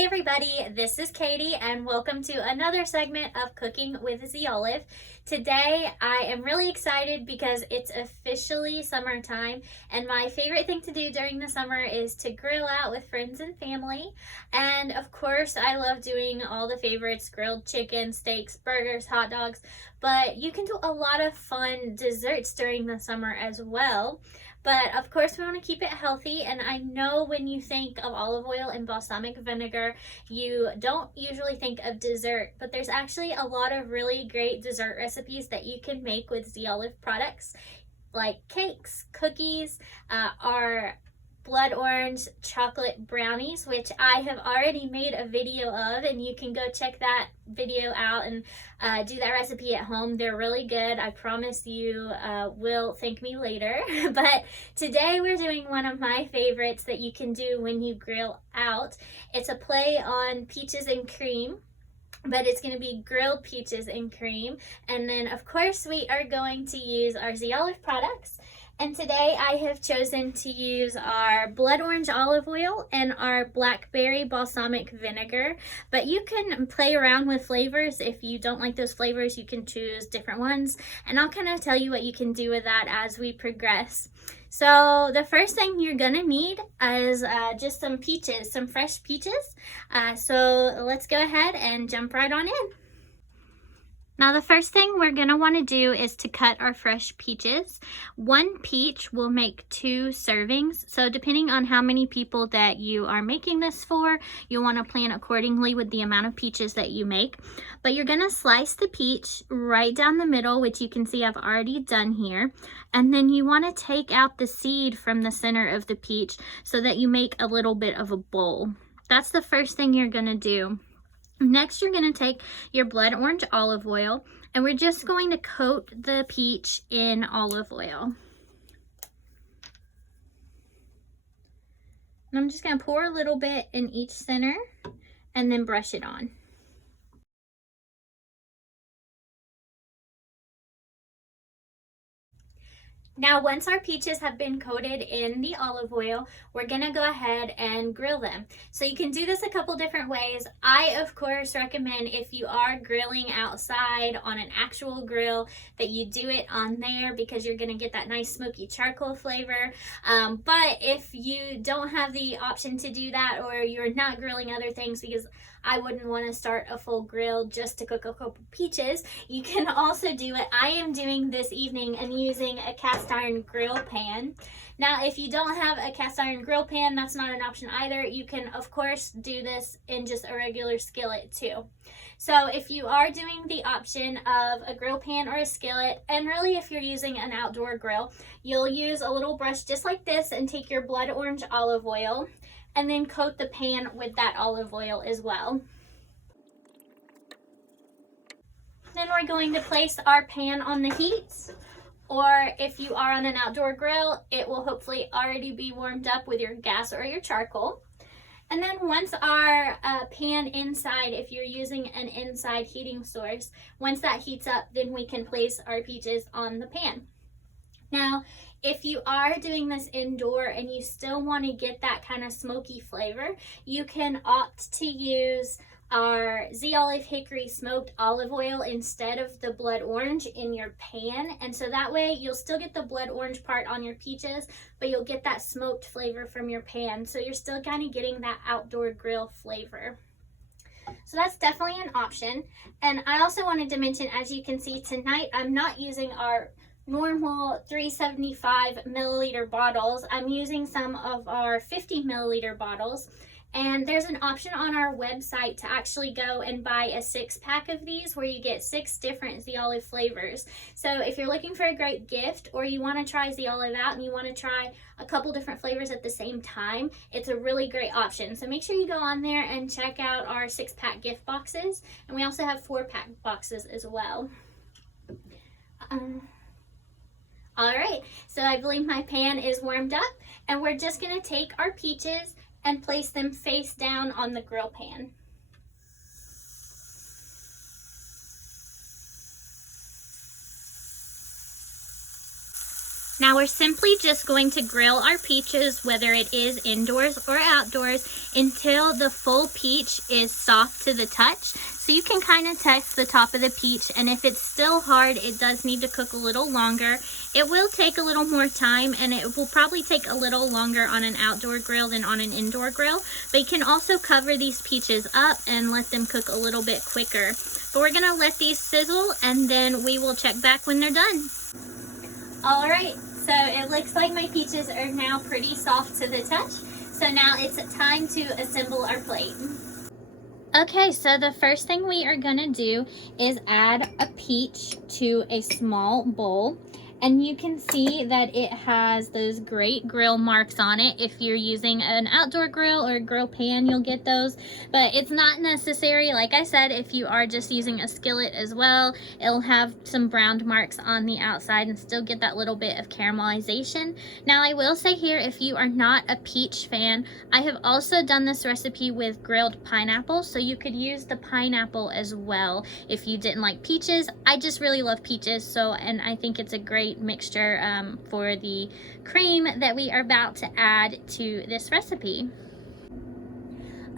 Hey everybody, this is Katie and welcome to another segment of Cooking with Z Olive. Today I am really excited because it's officially summertime and my favorite thing to do during the summer is to grill out with friends and family. And of course I love doing all the favorites, grilled chicken, steaks, burgers, hot dogs, but you can do a lot of fun desserts during the summer as well. But of course we want to keep it healthy, and I know when you think of olive oil and balsamic vinegar, you don't usually think of dessert, but there's actually a lot of really great dessert recipes that you can make with Z Olive products, like cakes, cookies, our blood orange chocolate brownies, which I have already made a video of, and you can go check that video out and do that recipe at home. They're really good. I promise you will thank me later. But today we're doing one of my favorites that you can do when you grill out. It's a play on peaches and cream, but it's going to be grilled peaches and cream. And then of course we are going to use our Z Olive products. And today I have chosen to use our blood orange olive oil and our blackberry balsamic vinegar. But you can play around with flavors. If you don't like those flavors, you can choose different ones. And I'll kind of tell you what you can do with that as we progress. So the first thing you're gonna need is just some peaches, some fresh peaches. So let's go ahead and jump right on in. Now the first thing we're going to want to do is to cut our fresh peaches. One peach will make 2 servings. So depending on how many people that you are making this for, you'll want to plan accordingly with the amount of peaches that you make. But you're going to slice the peach right down the middle, which you can see I've already done here. And then you want to take out the seed from the center of the peach so that you make a little bit of a bowl. That's the first thing you're going to do. Next, you're going to take your blood orange olive oil, and we're just going to coat the peach in olive oil. And I'm just going to pour a little bit in each center and then brush it on. Now, once our peaches have been coated in the olive oil, we're gonna go ahead and grill them. So you can do this a couple different ways. I, of course, recommend if you are grilling outside on an actual grill that you do it on there because you're gonna get that nice smoky charcoal flavor. But if you don't have the option to do that, or you're not grilling other things, because I wouldn't want to start a full grill just to cook a couple peaches, you can also do what I am doing this evening and using a cast iron grill pan. Now, if you don't have a cast iron grill pan, that's not an option either. You can, of course, do this in just a regular skillet too. So if you are doing the option of a grill pan or a skillet, and really if you're using an outdoor grill, you'll use a little brush just like this and take your blood orange olive oil and then coat the pan with that olive oil as well. Then we're going to place our pan on the heat, or if you are on an outdoor grill, it will hopefully already be warmed up with your gas or your charcoal. And then once our pan inside, if you're using an inside heating source, once that heats up, then we can place our peaches on the pan. Now, if you are doing this indoor and you still want to get that kind of smoky flavor, you can opt to use our Z Olive Hickory Smoked Olive Oil instead of the blood orange in your pan. And so that way you'll still get the blood orange part on your peaches, but you'll get that smoked flavor from your pan. So you're still kind of getting that outdoor grill flavor. So that's definitely an option. And I also wanted to mention, as you can see tonight, I'm not using our normal 375 milliliter bottles. I'm using some of our 50 milliliter bottles, and there's an option on our website to actually go and buy a 6-pack of these where you get 6 different Z Olive flavors. So if you're looking for a great gift, or you want to try Z Olive out and you want to try a couple different flavors at the same time, it's a really great option. So make sure you go on there and check out our 6-pack gift boxes, and we also have 4-pack boxes as well. All right, so I believe my pan is warmed up, and we're just gonna take our peaches and place them face down on the grill pan. Now we're simply just going to grill our peaches, whether it is indoors or outdoors, until the full peach is soft to the touch. So you can kind of test the top of the peach, and if it's still hard, it does need to cook a little longer. It will take a little more time, and it will probably take a little longer on an outdoor grill than on an indoor grill, but you can also cover these peaches up and let them cook a little bit quicker. But we're gonna let these sizzle, and then we will check back when they're done. All right, so it looks like my peaches are now pretty soft to the touch. So now it's time to assemble our plate. Okay, so the first thing we are gonna do is add a peach to a small bowl. And you can see that it has those great grill marks on it. If you're using an outdoor grill or a grill pan, you'll get those. But it's not necessary. Like I said, if you are just using a skillet as well, it'll have some browned marks on the outside and still get that little bit of caramelization. Now, I will say here, if you are not a peach fan, I have also done this recipe with grilled pineapple. So you could use the pineapple as well if you didn't like peaches. I just really love peaches, and I think it's a great mixture for the cream that we are about to add to this recipe.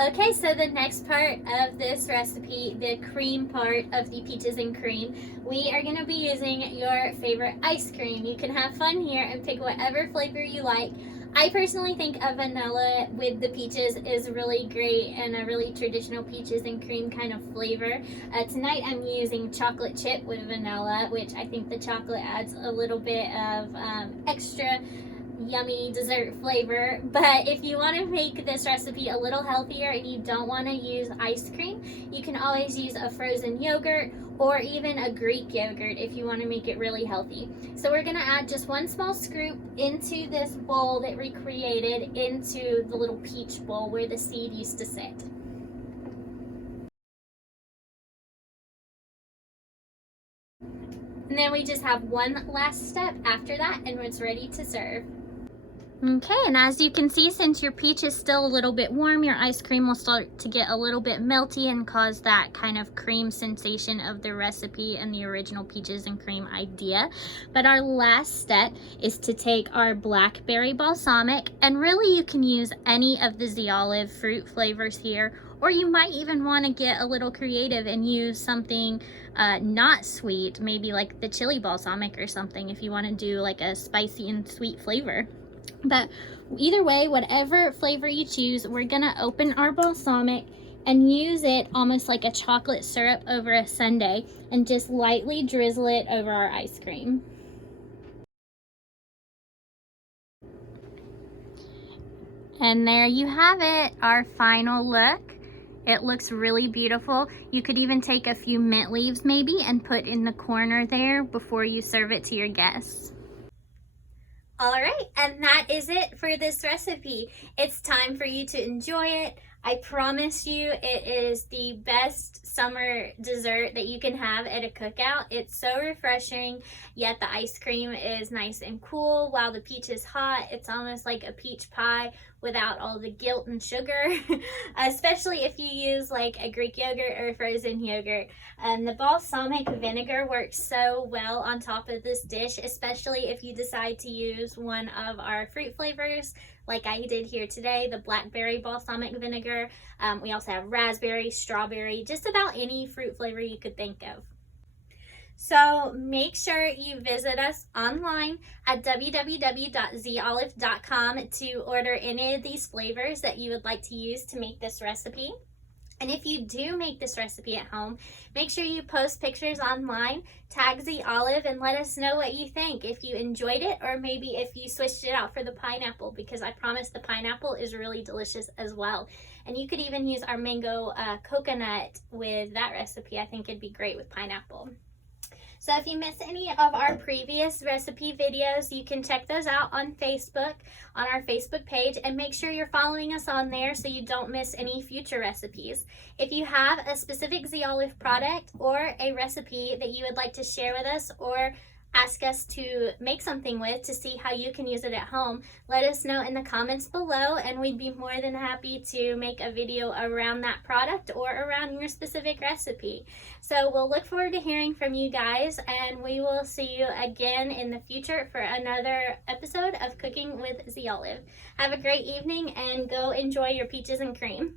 Okay, so the next part of this recipe, the cream part of the peaches and cream, we are going to be using your favorite ice cream. You can have fun here and pick whatever flavor you like. I personally think a vanilla with the peaches is really great and a really traditional peaches and cream kind of flavor. Tonight I'm using chocolate chip with vanilla, which I think the chocolate adds a little bit of extra yummy dessert flavor. But if you want to make this recipe a little healthier and you don't want to use ice cream, you can always use a frozen yogurt or even a Greek yogurt if you want to make it really healthy. So we're going to add just one small scoop into this bowl that we created, into the little peach bowl where the seed used to sit. And then we just have one last step after that and it's ready to serve. Okay, and as you can see, since your peach is still a little bit warm, your ice cream will start to get a little bit melty and cause that kind of cream sensation of the recipe and the original peaches and cream idea. But our last step is to take our blackberry balsamic, and really you can use any of the Z'Olive fruit flavors here, or you might even want to get a little creative and use something not sweet, maybe like the chili balsamic or something if you want to do like a spicy and sweet flavor. But either way, whatever flavor you choose, we're gonna open our balsamic and use it almost like a chocolate syrup over a sundae and just lightly drizzle it over our ice cream. And there you have it, our final look. It looks really beautiful. You could even take a few mint leaves maybe and put in the corner there before you serve it to your guests. All right, and that is it for this recipe. It's time for you to enjoy it. I promise you it is the best summer dessert that you can have at a cookout. It's so refreshing, yet the ice cream is nice and cool while the peach is hot. It's almost like a peach pie without all the guilt and sugar, especially if you use like a Greek yogurt or frozen yogurt. The balsamic vinegar works so well on top of this dish, especially if you decide to use one of our fruit flavors like I did here today, the blackberry balsamic vinegar. We also have raspberry, strawberry, just about any fruit flavor you could think of. So make sure you visit us online at www.zolive.com to order any of these flavors that you would like to use to make this recipe. And if you do make this recipe at home, make sure you post pictures online, tag Z'Olive, and let us know what you think. If you enjoyed it, or maybe if you switched it out for the pineapple, because I promise the pineapple is really delicious as well. And you could even use our mango coconut with that recipe. I think it'd be great with pineapple. So if you missed any of our previous recipe videos, you can check those out on Facebook, on our Facebook page, and make sure you're following us on there so you don't miss any future recipes. If you have a specific Z'Olive product or a recipe that you would like to share with us, or ask us to make something with to see how you can use it at home, let us know in the comments below, and we'd be more than happy to make a video around that product or around your specific recipe. So we'll look forward to hearing from you guys, and we will see you again in the future for another episode of Cooking with Z Olive. Have a great evening and go enjoy your peaches and cream.